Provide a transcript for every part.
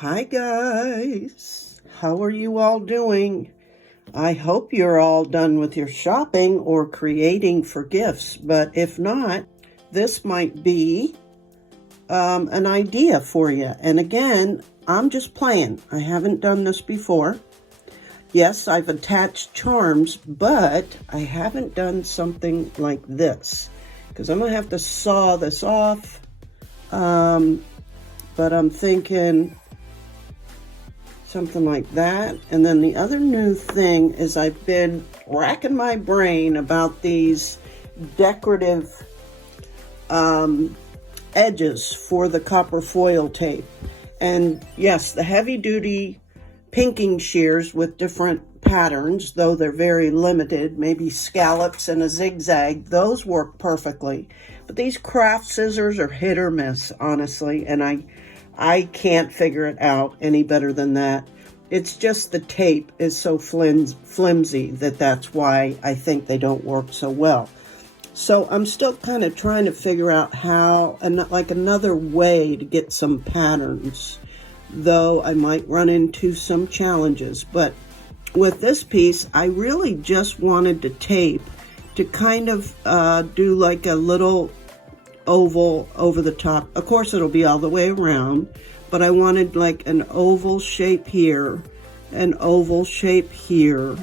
Hi guys, how are you all doing? I hope you're all done with your shopping or creating for gifts, but if not, this might be an idea for you. And again, I'm just playing. I haven't done this before. Yes, I've attached charms, but I haven't done something like this because I'm going to have to saw this off. But I'm thinking something like that. And then the other new thing is I've been racking my brain about these decorative edges for the copper foil tape. And yes, the heavy duty pinking shears with different patterns, though they're very limited, maybe scallops and a zigzag, those work perfectly. But these craft scissors are hit or miss, honestly, and I can't figure it out any better than that. It's just the tape is so flimsy that's why I think they don't work so well. So I'm still kind of trying to figure out how, and like another way to get some patterns, though I might run into some challenges. But with this piece, I really just wanted to tape to kind of do like a little oval over the top. Of course, it'll be all the way around, but I wanted like an oval shape here, an oval shape here,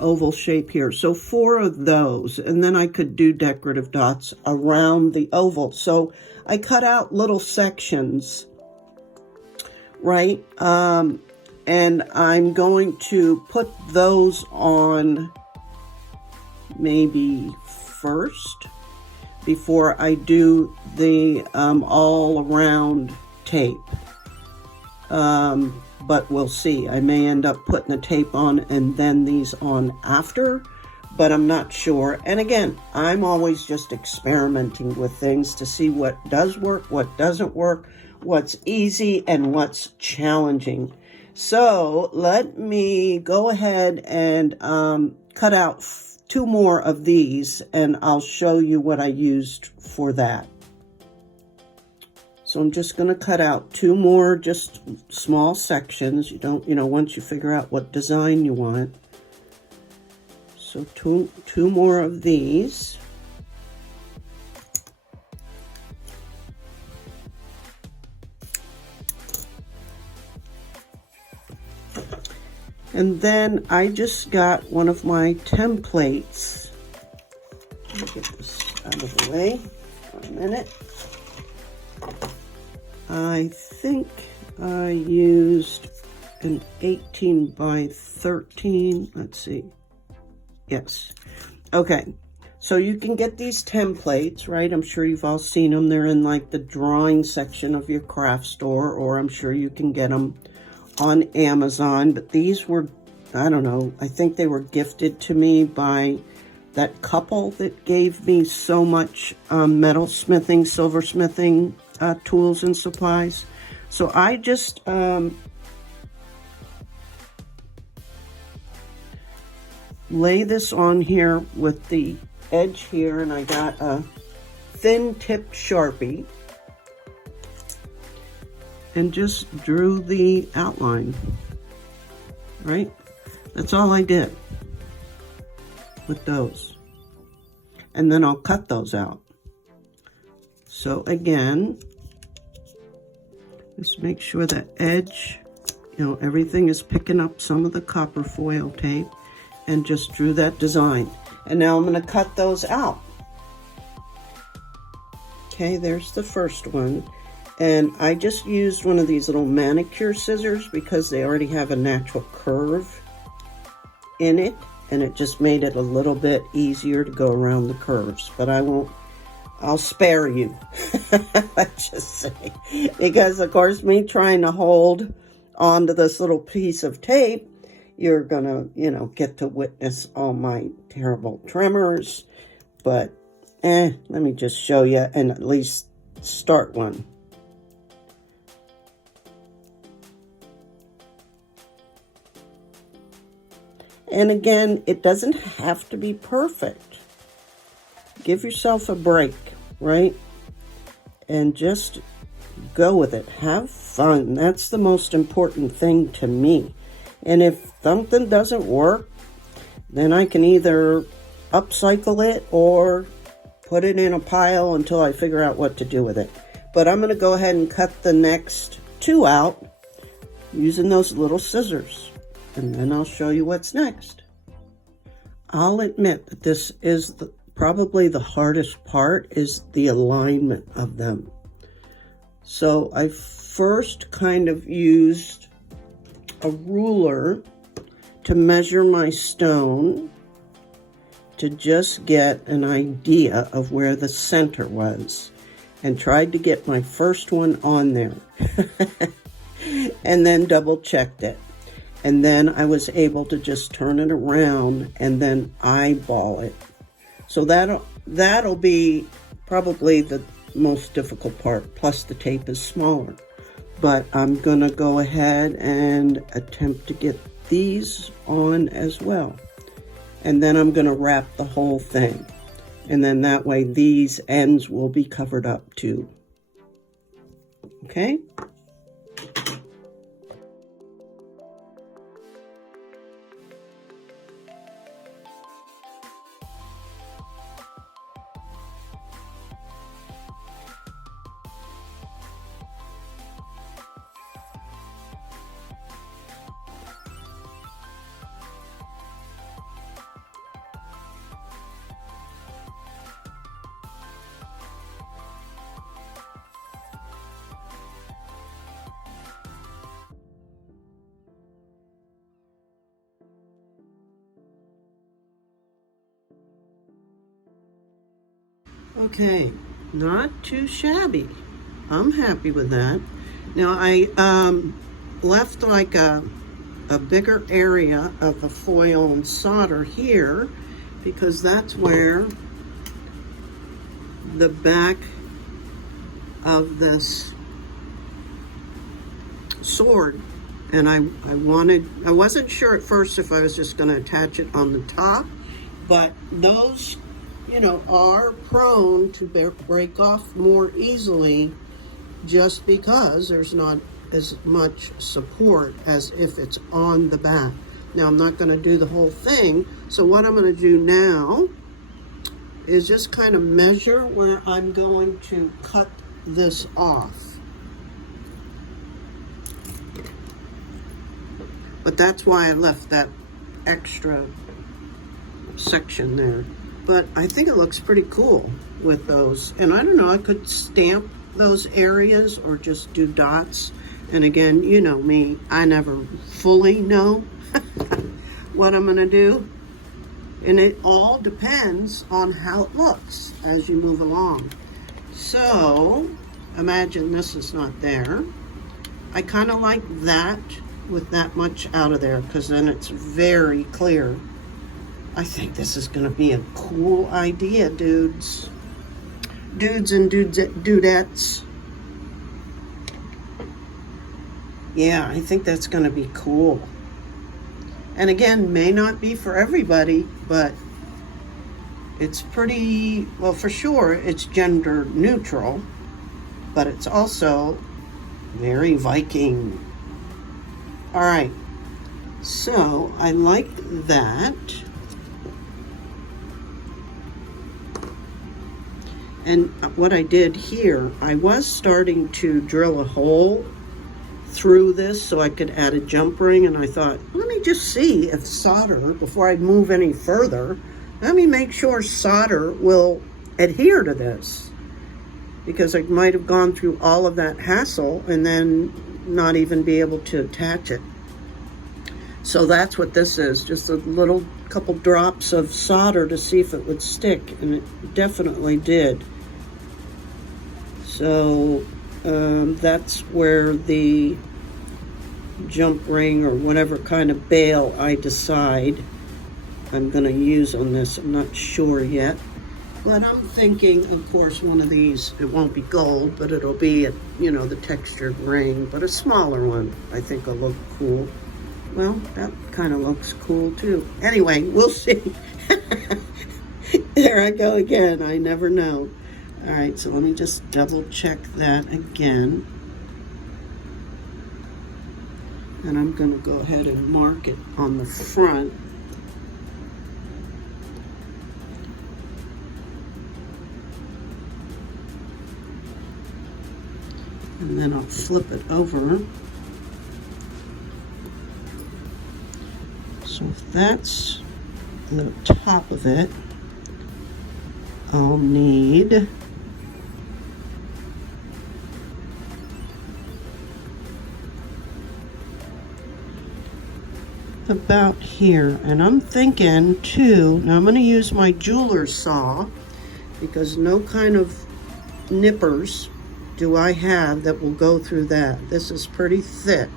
oval shape here. So 4 of those, and then I could do decorative dots around the oval. So I cut out little sections, right? And I'm going to put those on maybe first before I do the all around tape. But we'll see. I may end up putting the tape on and then these on after, but I'm not sure. And again, I'm always just experimenting with things to see what does work, what doesn't work, what's easy, and what's challenging. So let me go ahead and cut out 2 more of these, and I'll show you what I used for that. So I'm just going to cut out 2 more, just small sections. You don't, once you figure out what design you want. So two more of these. And then I just got one of my templates. Let me get this out of the way for a minute. I think I used an 18 by 13. Let's see. Yes. Okay. So you can get these templates, right? I'm sure you've all seen them. They're in like the drawing section of your craft store, or I'm sure you can get them on Amazon. But these were, I don't know, I think they were gifted to me by that couple that gave me so much metalsmithing, silversmithing tools and supplies. So I just lay this on here with the edge here, and I got a thin tip Sharpie and just drew the outline, right? That's all I did with those. And then I'll cut those out. So again, just make sure the edge, everything is picking up some of the copper foil tape, and just drew that design. And now I'm going to cut those out. Okay, there's the first one. And I just used one of these little manicure scissors because they already have a natural curve in it, and it just made it a little bit easier to go around the curves. But I'll spare you, let's just say, because of course me trying to hold onto this little piece of tape, you're gonna, get to witness all my terrible tremors. But let me just show you and at least start one. And again, it doesn't have to be perfect. Give yourself a break, right? And just go with it. Have fun. That's the most important thing to me. And if something doesn't work, then I can either upcycle it or put it in a pile until I figure out what to do with it. But I'm going to go ahead and cut the next two out using those little scissors. And then I'll show you what's next. I'll admit that this is probably the hardest part, is the alignment of them. So I first kind of used a ruler to measure my stone to just get an idea of where the center was, and tried to get my first one on there. And then double checked it. And then I was able to just turn it around and then eyeball it. So that'll be probably the most difficult part, plus the tape is smaller. But I'm gonna go ahead and attempt to get these on as well. And then I'm gonna wrap the whole thing. And then that way these ends will be covered up too. Okay? Okay, not too shabby. I'm happy with that. Now I left like a bigger area of the foil and solder here because that's where the back of this sword, and I wasn't sure at first if I was just going to attach it on the top, but those, you know, are prone to break off more easily just because there's not as much support as if it's on the back. Now I'm not going to do the whole thing, so what I'm going to do now is just kind of measure where I'm going to cut this off. But that's why I left that extra section there. But I think it looks pretty cool with those. And I don't know, I could stamp those areas or just do dots. And again, you know me, I never fully know what I'm gonna do. And it all depends on how it looks as you move along. So, imagine this is not there. I kind of like that with that much out of there because then it's very clear. I think this is going to be a cool idea, dudes. Dudes and dudettes. Yeah, I think that's going to be cool. And again, may not be for everybody, but it's pretty, well, for sure, it's gender neutral, but it's also very Viking. All right, so I like that. And what I did here, I was starting to drill a hole through this so I could add a jump ring, and I thought, let me just see if solder, before I move any further, let me make sure solder will adhere to this, because I might have gone through all of that hassle and then not even be able to attach it. So that's what this is, just a little couple drops of solder to see if it would stick, and it definitely did. So that's where the jump ring or whatever kind of bail I decide I'm going to use on this. I'm not sure yet, but I'm thinking, of course, one of these, it won't be gold, but it'll be, you know, the textured ring, but a smaller one I think will look cool. Well, that kind of looks cool too. Anyway, we'll see. There I go again. I never know. All right, so let me just double check that again. And I'm going to go ahead and mark it on the front. And then I'll flip it over. So if that's the top of it, I'll need about here. And I'm thinking too, now I'm going to use my jeweler's saw because no kind of nippers do I have that will go through that. This is pretty thick.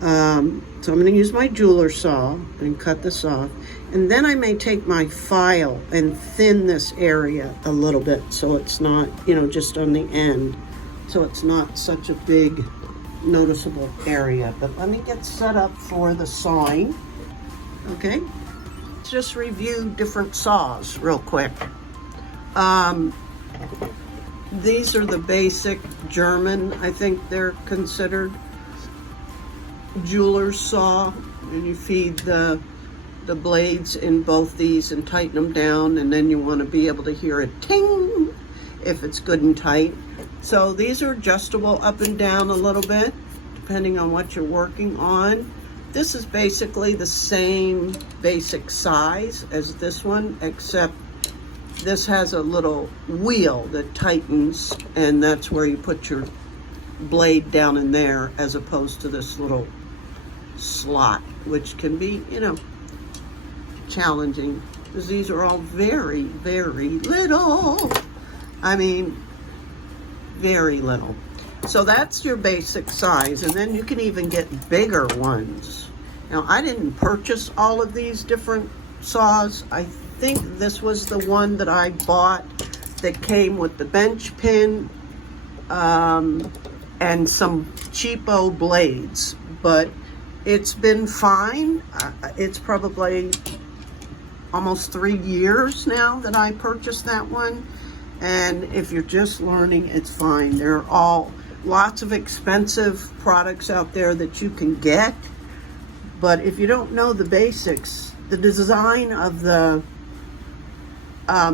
So I'm going to use my jeweler's saw and cut this off. And then I may take my file and thin this area a little bit so it's not, you know, just on the end. So it's not such a big noticeable area. But let me get set up for the sawing. Okay. Let's just review different saws real quick. These are the basic German, I think they're considered, jeweler's saw, and you feed the blades in both these and tighten them down, and then you want to be able to hear a ting if it's good and tight. So these are adjustable up and down a little bit depending on what you're working on. This is basically the same basic size as this one, except this has a little wheel that tightens, and that's where you put your blade down in there, as opposed to this little slot, which can be, you know, challenging because these are all very, very little. I mean, very little. So that's your basic size, and then you can even get bigger ones. Now, I didn't purchase all of these different saws. I think this was the one that I bought that came with the bench pin and some cheapo blades, but it's been fine. It's probably almost 3 years now that I purchased that one, and if you're just learning, it's fine. There are all lots of expensive products out there that you can get, but if you don't know the basics, the design of the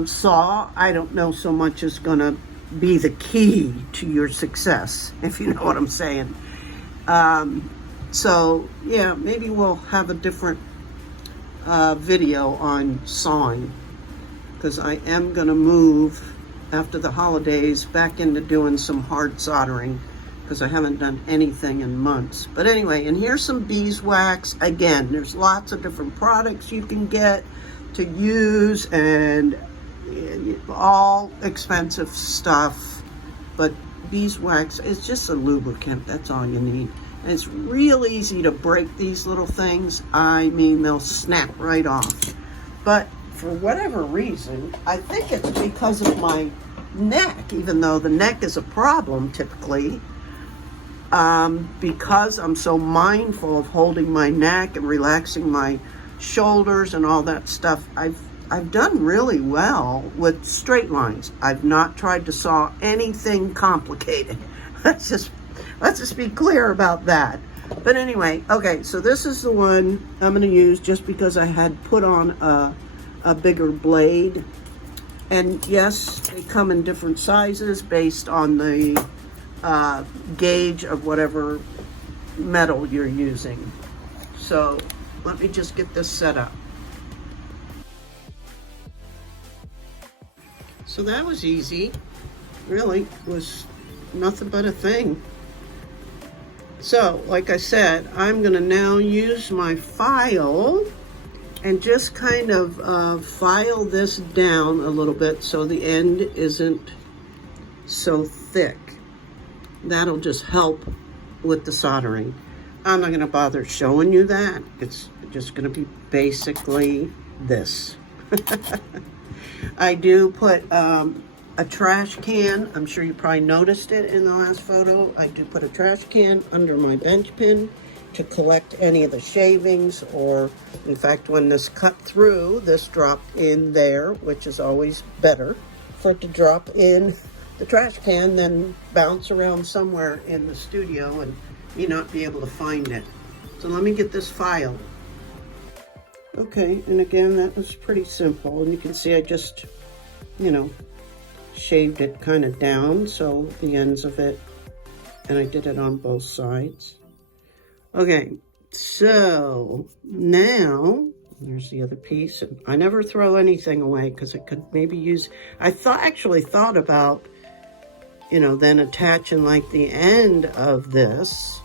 saw, I don't know so much is gonna be the key to your success, if you know what I'm saying. So yeah, maybe we'll have a different video on sawing, because I am gonna move after the holidays back into doing some hard soldering, because I haven't done anything in months. But anyway, and here's some beeswax. Again, there's lots of different products you can get to use, and all expensive stuff, but beeswax is just a lubricant. That's all you need, and it's real easy to break these little things. I mean, they'll snap right off. But for whatever reason, I think it's because of my neck, even though the neck is a problem typically, because I'm so mindful of holding my neck and relaxing my shoulders and all that stuff. I've done really well with straight lines. I've not tried to saw anything complicated. Let's just be clear about that. But anyway, okay, so this is the one I'm going to use just because I had put on a bigger blade. And yes, they come in different sizes based on the gauge of whatever metal you're using. So let me just get this set up. So that was easy. Really, it was nothing but a thing. So, like I said, I'm gonna now use my file and just kind of file this down a little bit so the end isn't so thick. That'll just help with the soldering. I'm not gonna bother showing you that. It's just gonna be basically this. I do put a trash can. I'm sure you probably noticed it in the last photo. I do put a trash can under my bench pin to collect any of the shavings, or in fact, when this cut through, this dropped in there, which is always better. for it to drop in the trash can than bounce around somewhere in the studio and me not be able to find it. So let me get this filed. Okay, and again, that was pretty simple. And you can see I just, you know, shaved it kind of down, so the ends of it, and I did it on both sides. Okay, so now there's the other piece. And I never throw anything away because I could maybe use, actually thought about, you know, then attaching like the end of this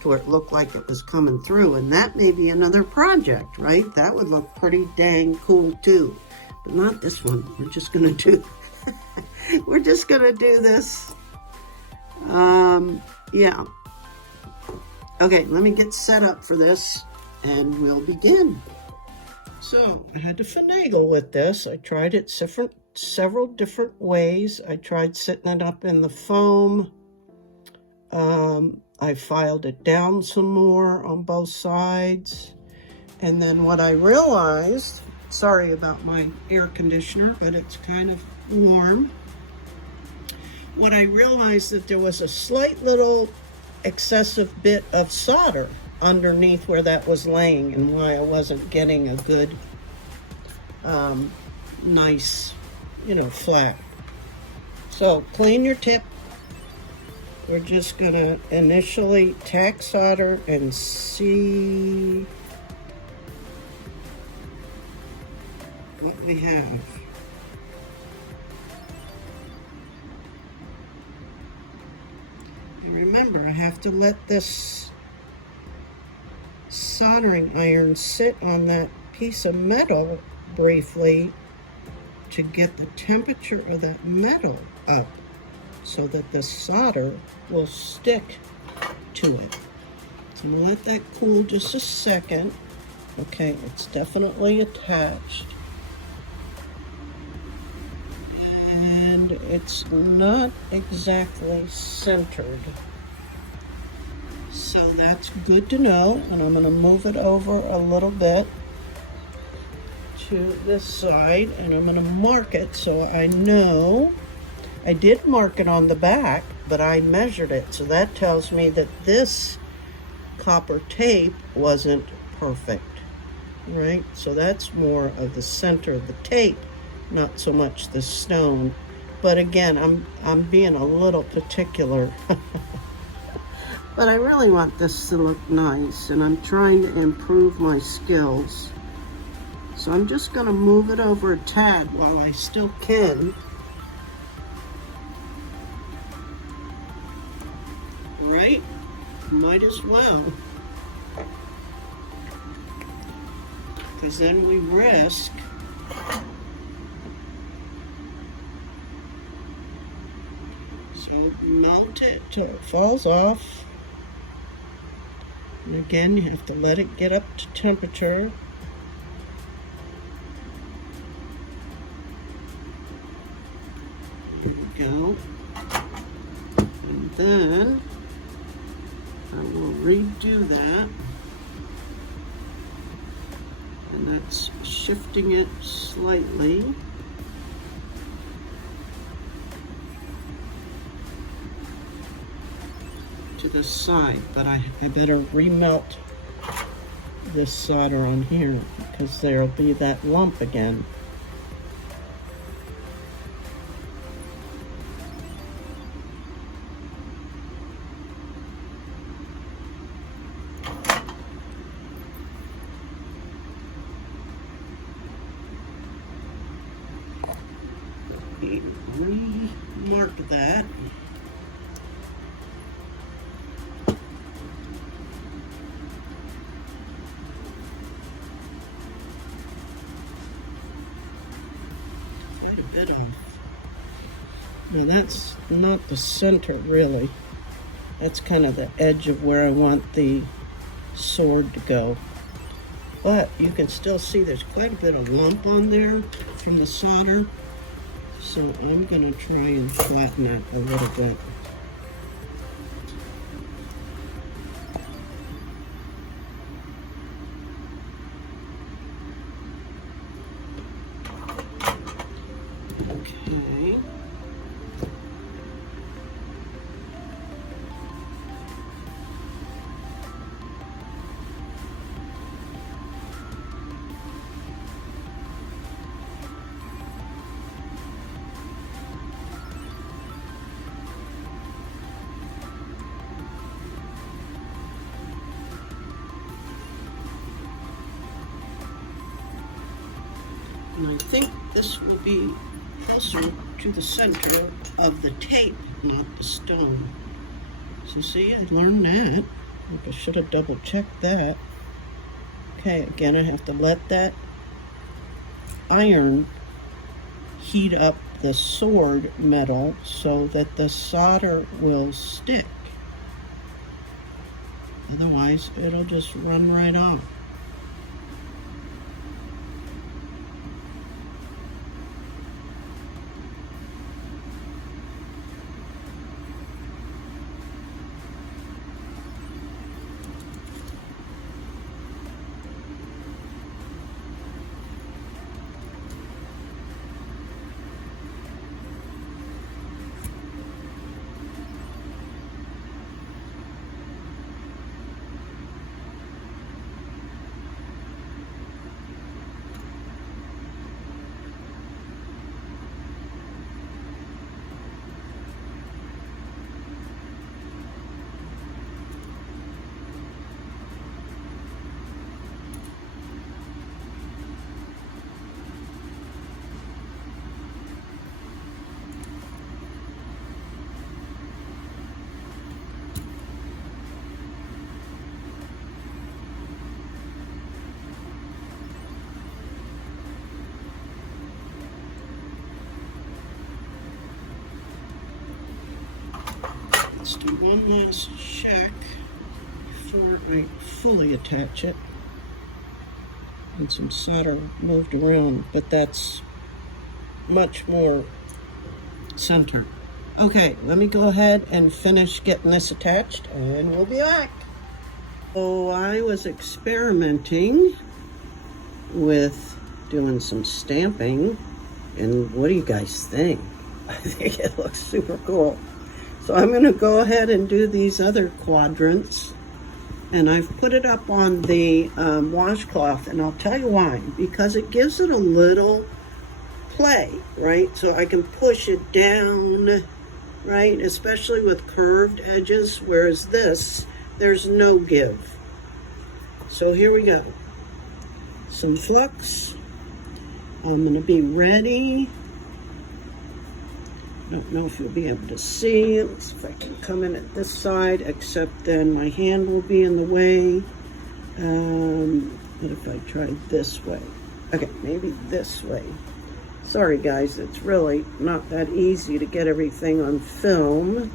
to where it looked like it was coming through, and that may be another project, right? That would look pretty dang cool too, but not this one. We're just gonna do we're just gonna do this. Yeah. Okay, let me get set up for this and we'll begin. So I had to finagle with this. I tried it several different ways. I tried sitting it up in the foam. I filed it down some more on both sides. And then what I realized, sorry about my air conditioner, but it's kind of warm. What I realized that there was a slight little excessive bit of solder underneath where that was laying, and why I wasn't getting a good, nice, you know, flat. So clean your tip. We're just gonna initially tack solder and see what we have. And remember, I have to let this soldering iron sit on that piece of metal briefly to get the temperature of that metal up so that the solder will stick to it. So I'm gonna let that cool just a second. Okay, it's definitely attached. And it's not exactly centered. So that's good to know. And I'm gonna move it over a little bit to this side, and I'm gonna mark it so I know. I did mark it on the back, but I measured it, so that tells me that this copper tape wasn't perfect, right? So that's more of the center of the tape, not so much the stone. But again, I'm being a little particular. But I really want this to look nice, and I'm trying to improve my skills. So I'm just gonna move it over a tad while I still can. Right? Might as well. Because then we risk so melt it till it falls off. And again, you have to let it get up to temperature. There we go. And then I will redo that, and that's shifting it slightly. To the side, but I better remelt this solder on here because there'll be that lump again. Remark that. Quite a bit off. Now that's not the center really. That's kind of the edge of where I want the sword to go. But you can still see there's quite a bit of lump on there from the solder. So I'm going to try and flatten that a little bit. And I think this will be closer to the center of the tape, not the stone. So see, I learned that. I should have double checked that. Okay, again, I have to let that iron heat up the sword metal so that the solder will stick. Otherwise, it'll just run right off. Let's do one last check before I fully attach it. And some solder moved around, but that's much more centered. Okay, let me go ahead and finish getting this attached, and we'll be back. So I was experimenting with doing some stamping, and what do you guys think? I think it looks super cool. So I'm going to go ahead and do these other quadrants, and I've put it up on the washcloth, and I'll tell you why. Because it gives it a little play, right? So I can push it down, right? Especially with curved edges, whereas this, there's no give. So here we go. Some flux. I'm going to be ready. I don't know if you'll be able to see. Let's see if I can come in at this side, except then my hand will be in the way. What if I tried this way? Okay, maybe this way. Sorry guys, it's really not that easy to get everything on film.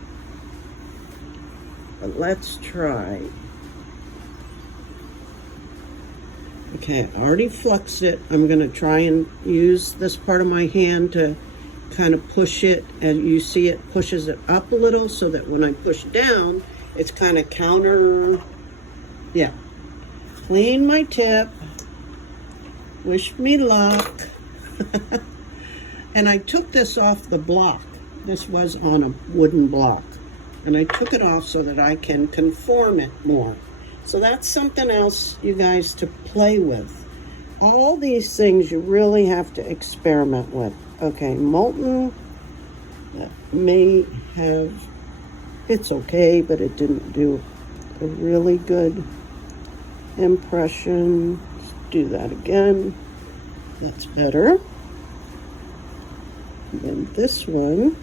But let's try. Okay, I already fluxed it. I'm going to try and use this part of my hand to kind of push it, and you see it pushes it up a little so that when I push down, it's kind of counter. Yeah. Clean my tip. Wish me luck. And I took this off the block. This was on a wooden block. And I took it off so that I can conform it more. So that's something else, you guys, to play with. All these things you really have to experiment with. Okay, molten, that may have, it's okay, but it didn't do a really good impression. Let's do that again. That's better. And then this one.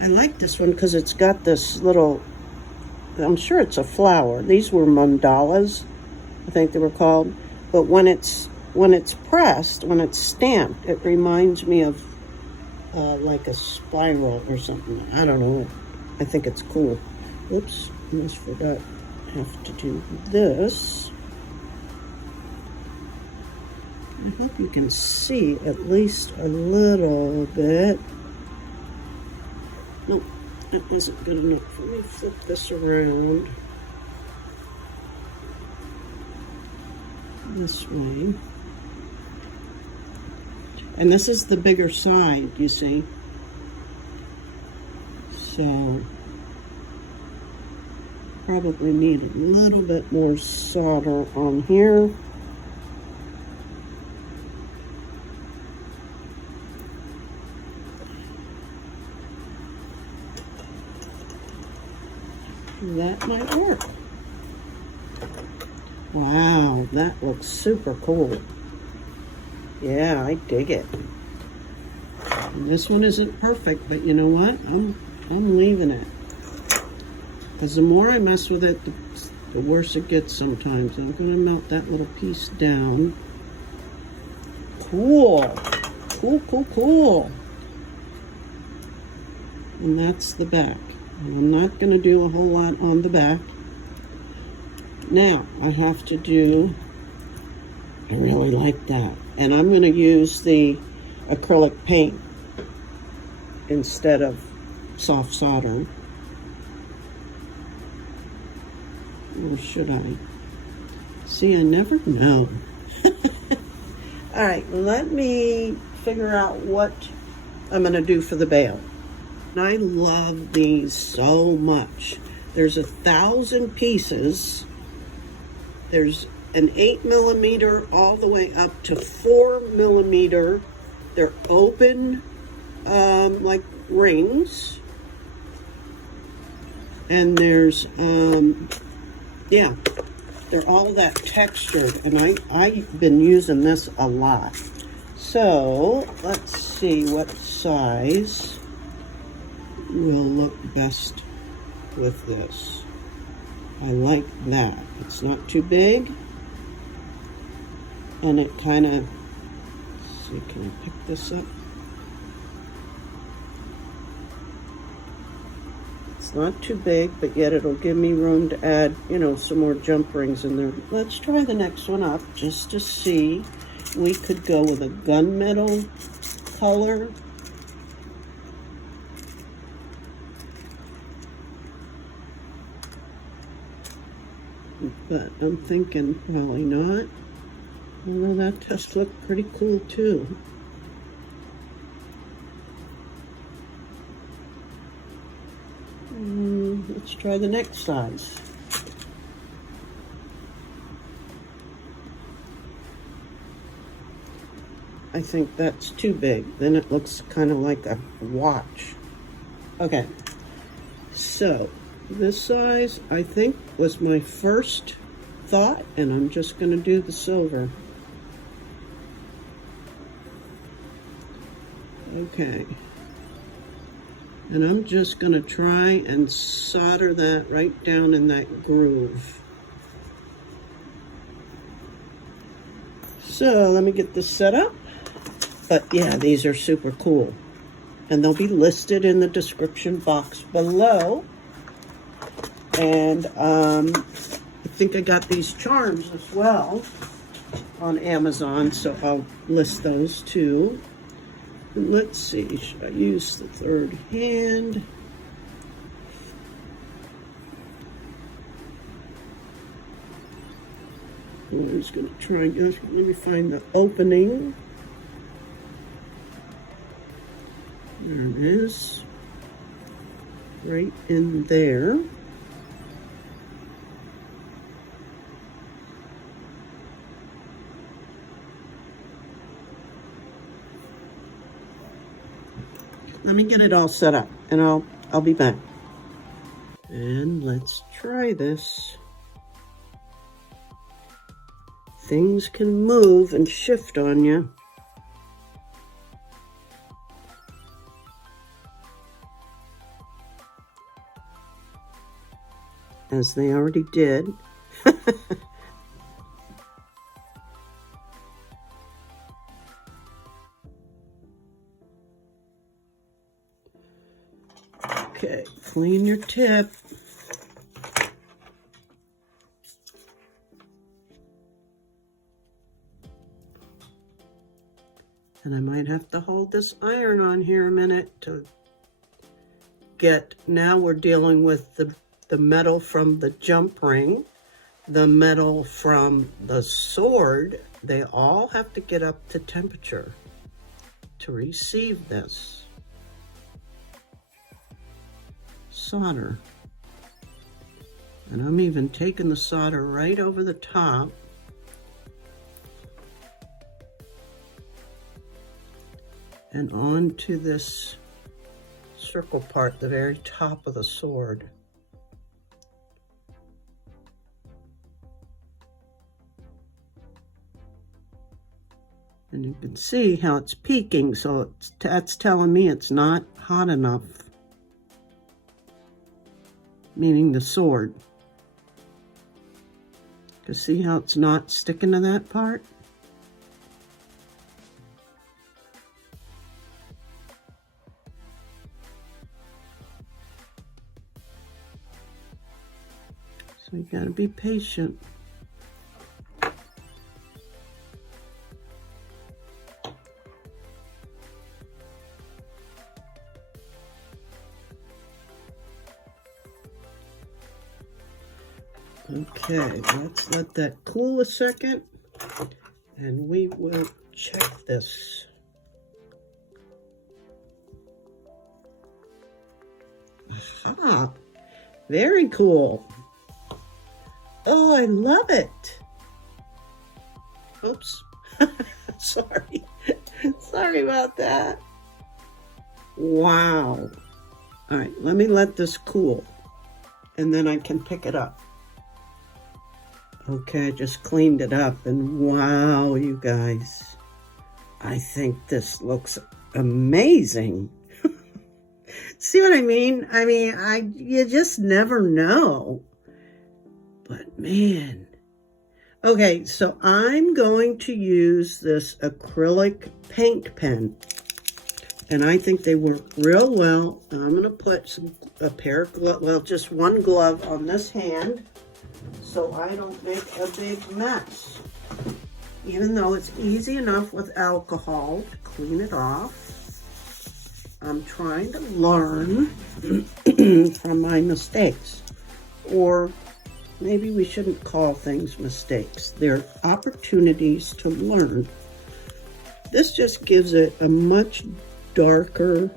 I like this one because it's got this little, I'm sure it's a flower. These were mandalas, I think they were called. But when it's pressed, when it's stamped, it reminds me of like a spiral or something. I don't know. I think it's cool. Oops, almost forgot. I have to do this. I hope you can see at least a little bit. Nope, that wasn't good enough. Let me flip this around this way. And this is the bigger side, you see. So, probably need a little bit more solder on here. that might work. Wow, that looks super cool. Yeah, I dig it. And this one isn't perfect, but you know what? I'm leaving it. Because the more I mess with it, the worse it gets sometimes. I'm going to melt that little piece down. Cool. Cool, cool, cool. And that's the back. And I'm not going to do a whole lot on the back. Now, I have to do, I really like that. And I'm going to use the acrylic paint instead of soft solder. Or should I? See, I never know. All right, let me figure out what I'm going to do for the bail. I love these so much. There's 1,000 pieces. There's an 8mm all the way up to 4mm. They're open like rings. And there's, yeah, they're all that textured. And I've been using this a lot. So let's see what size will look best with this. I like that. It's not too big. And it kind of, see, can I pick this up? It's not too big, but yet it'll give me room to add, you know, some more jump rings in there. Let's try the next one up just to see. We could go with a gunmetal color. But I'm thinking probably not. Although that does look pretty cool too. Let's try the next size. I think that's too big. Then it looks kind of like a watch. Okay, so this size, I think, was my first thought, and I'm just going to do the silver. Okay. And I'm just going to try and solder that right down in that groove. So let me get this set up. But yeah, these are super cool. And they'll be listed in the description box below. And I think I got these charms as well on Amazon, so I'll list those too. And let's see, should I use the third hand? I'm just going to try and go, maybe find the opening. There it is. Right in there. Let me get it all set up, and I'll be back. And let's try this. Things can move and shift on you. As they already did. Okay, clean your tip. And I might have to hold this iron on here a minute to get, now we're dealing with the metal from the jump ring, the metal from the sword. They all have to get up to temperature to receive this. Solder. And I'm even taking the solder right over the top. And onto this circle part, the very top of the sword. And you can see how it's peaking, so that's telling me it's not hot enough. Meaning the sword. To see how it's not sticking to that part? So you gotta be patient. Okay, let's let that cool a second, and we will check this. Aha! Very cool. Oh, I love it. Oops. Sorry. Sorry about that. Wow. All right, let me let this cool, and then I can pick it up. Okay, I just cleaned it up, and wow, you guys. I think this looks amazing. See what I mean? You just never know. But man. Okay, so I'm going to use this acrylic paint pen. And I think they work real well. And I'm going to put a pair of gloves, well, just one glove on this hand, so I don't make a big mess. Even though it's easy enough with alcohol to clean it off, I'm trying to learn from my mistakes. Or maybe we shouldn't call things mistakes. They're opportunities to learn. This just gives it a much darker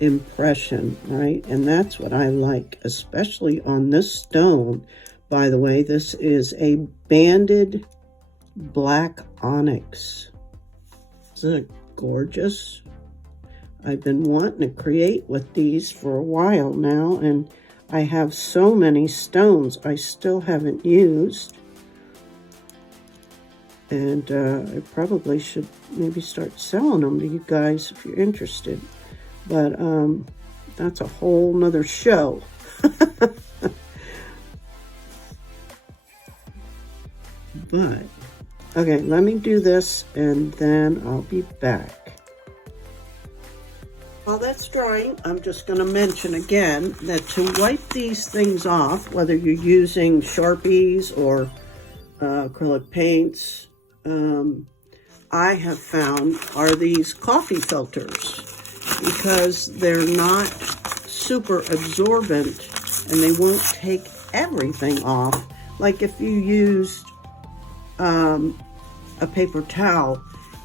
impression, right? And that's what I like, especially on this stone. By the way, this is a banded black onyx. Isn't it gorgeous? I've been wanting to create with these for a while now, and I have so many stones I still haven't used. And I probably should maybe start selling them to you guys if you're interested. But that's a whole nother show. But, okay, let me do this and then I'll be back. While that's drying, I'm just going to mention again that to wipe these things off, whether you're using Sharpies or acrylic paints, I have found are these coffee filters, because they're not super absorbent and they won't take everything off. Like if you used a paper towel,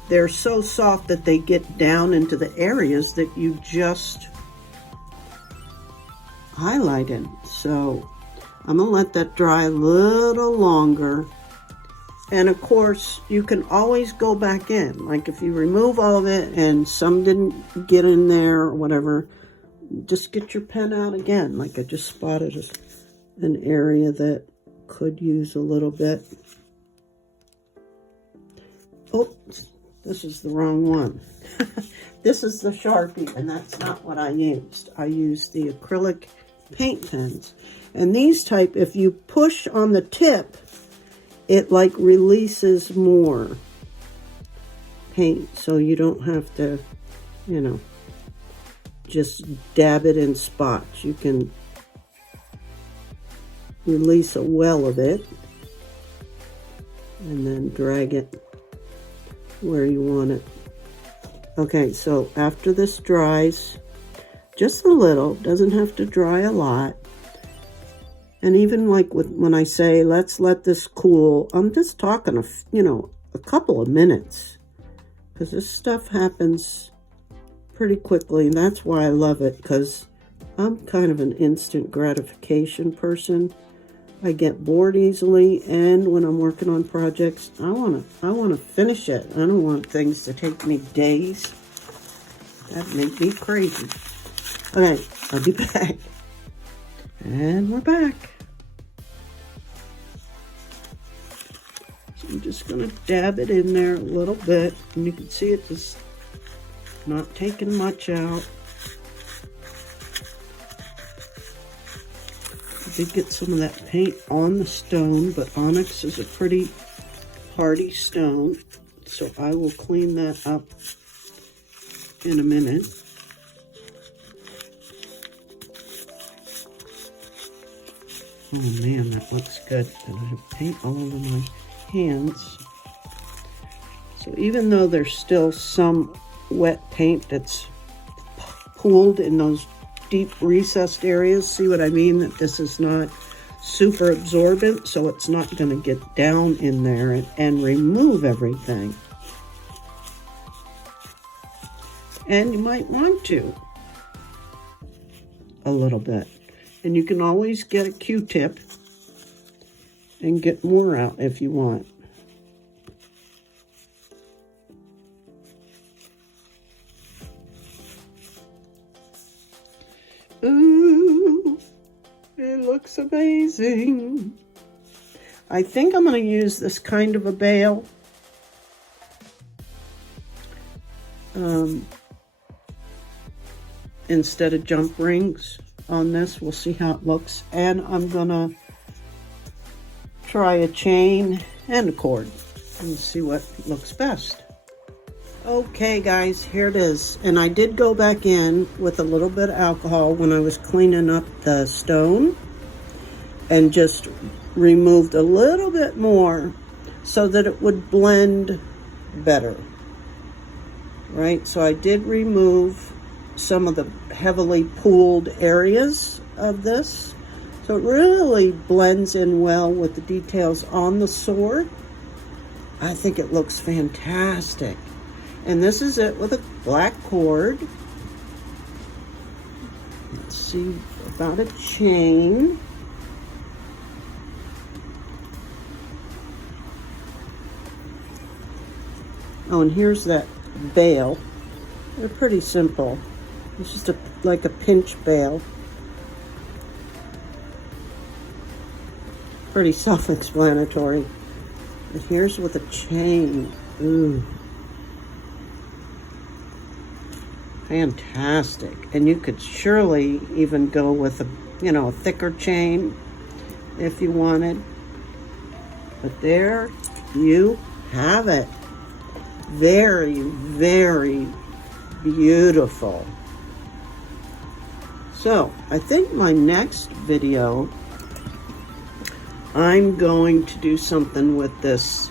they're so soft that they get down into the areas that you just highlighted. So I'm gonna let that dry a little longer. And of course, you can always go back in. Like if you remove all of it and some didn't get in there or whatever, just get your pen out again. Like I just spotted an area that could use a little bit. Oops, this is the wrong one. This is the Sharpie, and that's not what I used. I used the acrylic paint pens. And these type, if you push on the tip, it like releases more paint, so you don't have to, you know, just dab it in spots. You can release a well of it and then drag it where you want it. Okay, so after this dries, just a little, doesn't have to dry a lot. And even like when I say, let's let this cool, I'm just talking, a couple of minutes. Because this stuff happens pretty quickly. And that's why I love it, because I'm kind of an instant gratification person. I get bored easily. And when I'm working on projects, I want to finish it. I don't want things to take me days. That'd make me crazy. Okay, I'll be back. And we're back. I'm just going to dab it in there a little bit, and you can see it just not taking much out. I did get some of that paint on the stone, but Onyx is a pretty hardy stone, so I will clean that up in a minute. Oh man, that looks good. And I have paint all over my hands. So even though there's still some wet paint that's pooled in those deep recessed areas, see what I mean? That this is not super absorbent, so it's not going to get down in there and remove everything. And you might want to a little bit. And you can always get a Q-tip and get more out if you want. Ooh, it looks amazing. I think I'm going to use this kind of a bail. Instead of jump rings on this. We'll see how it looks. And I'm going to try a chain and a cord and see what looks best. Okay guys, here it is. And I did go back in with a little bit of alcohol when I was cleaning up the stone and just removed a little bit more so that it would blend better. Right, so I did remove some of the heavily pooled areas of this. So it really blends in well with the details on the sword. I think it looks fantastic. And this is it with a black cord. Let's see about a chain. Oh, and here's that bail. They're pretty simple. It's just like a pinch bail. Pretty self-explanatory. And here's with a chain. Ooh. Fantastic. And you could surely even go with a thicker chain if you wanted. But there you have it. Very, very beautiful. So I think my next video, I'm going to do something with this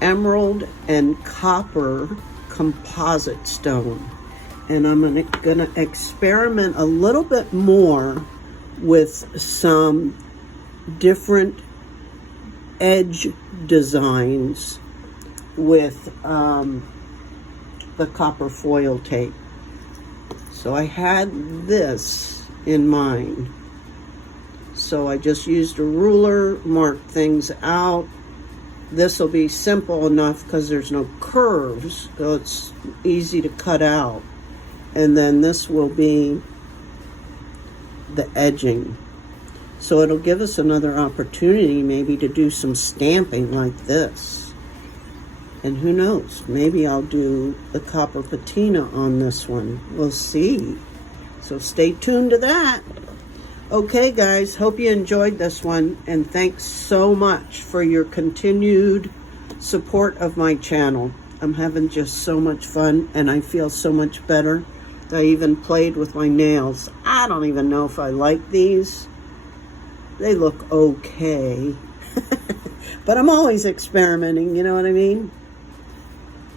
emerald and copper composite stone. And I'm gonna experiment a little bit more with some different edge designs with the copper foil tape. So I had this in mind. So I just used a ruler, marked things out. This will be simple enough because there's no curves, so it's easy to cut out. And then this will be the edging. So it'll give us another opportunity maybe to do some stamping like this. And who knows, maybe I'll do the copper patina on this one. We'll see. So stay tuned to that. Okay guys, hope you enjoyed this one, and thanks so much for your continued support of my channel. I'm having just so much fun and I feel so much better. I even played with my nails. I don't even know if I like these. They look okay. But I'm always experimenting, you know what I mean?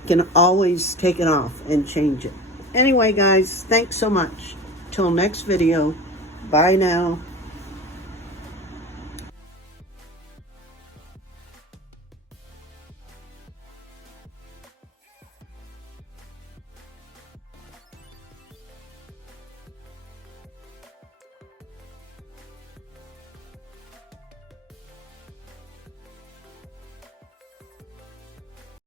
Can always take it off and change it. Anyway guys, thanks so much. Till next video. Bye now.